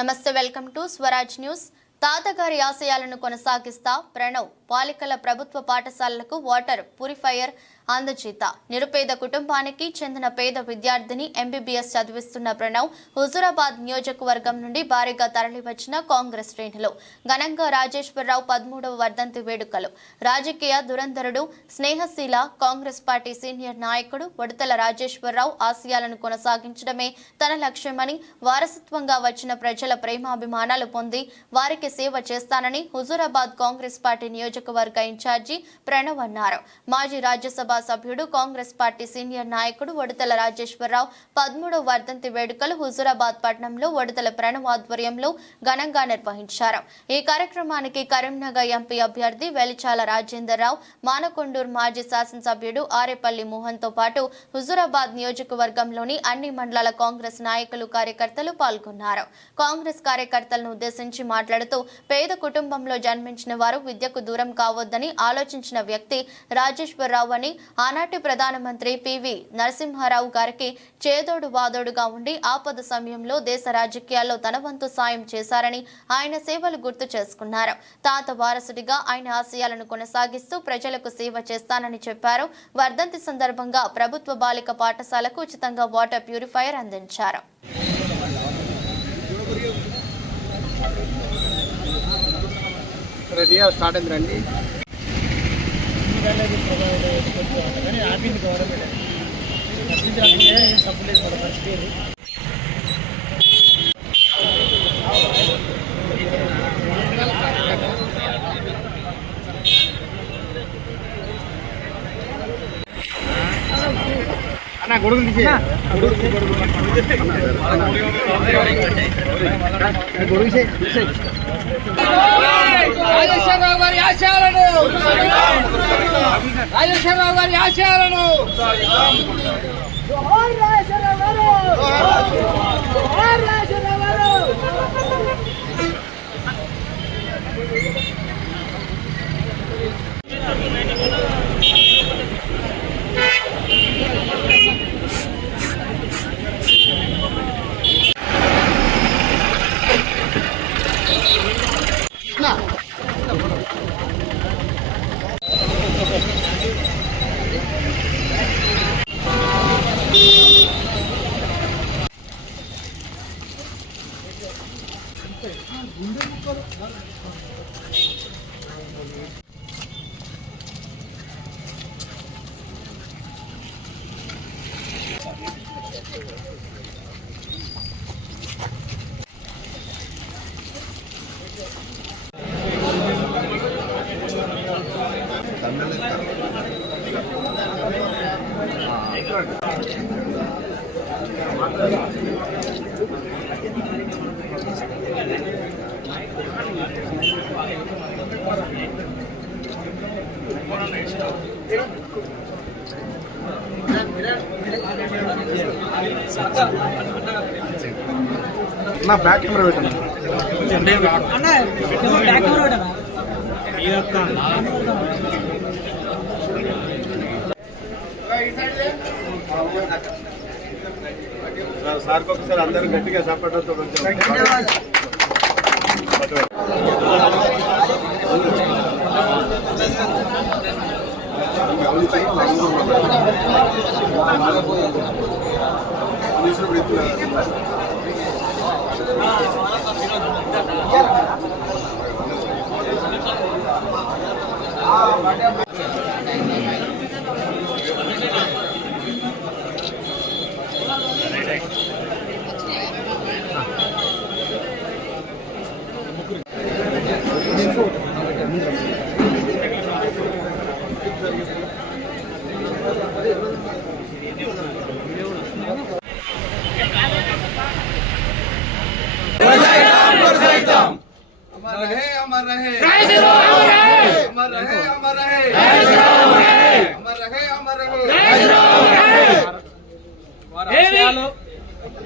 నమస్తే, welcome to Swaraj news. తాతగారి ఆశయాలను కొనసాగిస్తా ప్రణవ్ పాలికల ప్రభుత్వ పాఠశాలలకు వాటర్ ప్యూరిఫైయర్ అందజేత. నిరుపేద కుటుంబానికి చెందిన పేద విద్యార్థిని ఎంబీబీఎస్ చదివిస్తున్న ప్రణవ్ హుజూరాబాద్ నియోజకవర్గం నుండి భారీగా తరలివచ్చిన కాంగ్రెస్ శ్రేణులు ఘనంగా రాజేశ్వరరావు 13వ వర్ధంతి వేడుకలు. రాజకీయ దురంధరుడు, స్నేహశీల కాంగ్రెస్ పార్టీ సీనియర్ నాయకుడు ఉడతల రాజేశ్వరరావు ఆశయాలను కొనసాగించడమే తన లక్ష్యమని, వారసత్వంగా వచ్చిన ప్రజల ప్రేమాభిమానాలు పొంది వారికి సేవ చేస్తానని హుజూరాబాద్ కాంగ్రెస్ పార్టీ నియోజకవర్గ ఇన్ఛార్జి ప్రణవ్ అన్నారు. మాజీ రాజ్యసభ సభ్యుడు, కాంగ్రెస్ పార్టీ సీనియర్ నాయకుడు ఉడతల రాజేశ్వరరావు 13వ వర్ధంతి వేడుకలు హుజూరాబాద్ పట్టణంలో ఉడతల ప్రణవ్ ఆధ్వర్యంలో ఘనంగా నిర్వహించారు. ఈ కార్యక్రమానికి కరీంనగర్ ఎంపీ అభ్యర్థి వెలిచాల రాజేందర్రావు, మానకొండూరు మాజీ శాసనసభ్యుడు ఆరేపల్లి మోహన్ తో పాటు హుజూరాబాద్ నియోజకవర్గంలోని అన్ని మండలాల కాంగ్రెస్ నాయకులు, కార్యకర్తలు పాల్గొన్నారు. కాంగ్రెస్ కార్యకర్తలను ఉద్దేశించి మాట్లాడుతూ, పేద కుటుంబంలో జన్మించిన వారు విద్యకు దూరం కావద్దని ఆలోచించిన వ్యక్తి రాజేశ్వరరావు అని, ఆనాటి ప్రధానమంత్రి పివి నరసింహారావు గారికి చేదోడు వాదోడుగా ఉండి ఆపద సమయంలో దేశ రాజకీయాల్లో తన వంతు సాయం చేశారని ఆయన సేవలు గుర్తు చేసుకున్నారు. తాత వారసుడిగా ఆయన ఆశయాలను కొనసాగిస్తూ ప్రజలకు సేవ చేస్తానని చెప్పారు. వర్ధంతి సందర్భంగా ప్రభుత్వ బాలిక పాఠశాలకు ఉచితంగా వాటర్ ప్యూరిఫైయర్ అందించారు. ఆపింది గవర్నమెంట్ సబ్బులేదు మన పరిస్థితి. గొడుగు రాజేశ్వరరావు గారి ఆశయాలను నా బ్యాక్ కెమెరా పెట్టండి. సార్కి ఒకసారి అందరూ గట్టిగా సపోర్ట్తో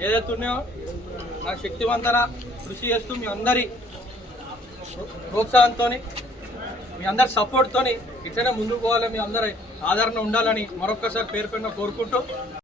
ఏదైతున్నాయో నాకు శక్తివంతన కృషి చేస్తూ మీ అందరి ప్రోత్సాహంతో, మీ అందరి సపోర్ట్తో ఇట్లనే ముందుకు పోవాలి, మీ అందరి ఆదరణ ఉండాలని మరొక్కసారి పేరు కోరుకుంటూ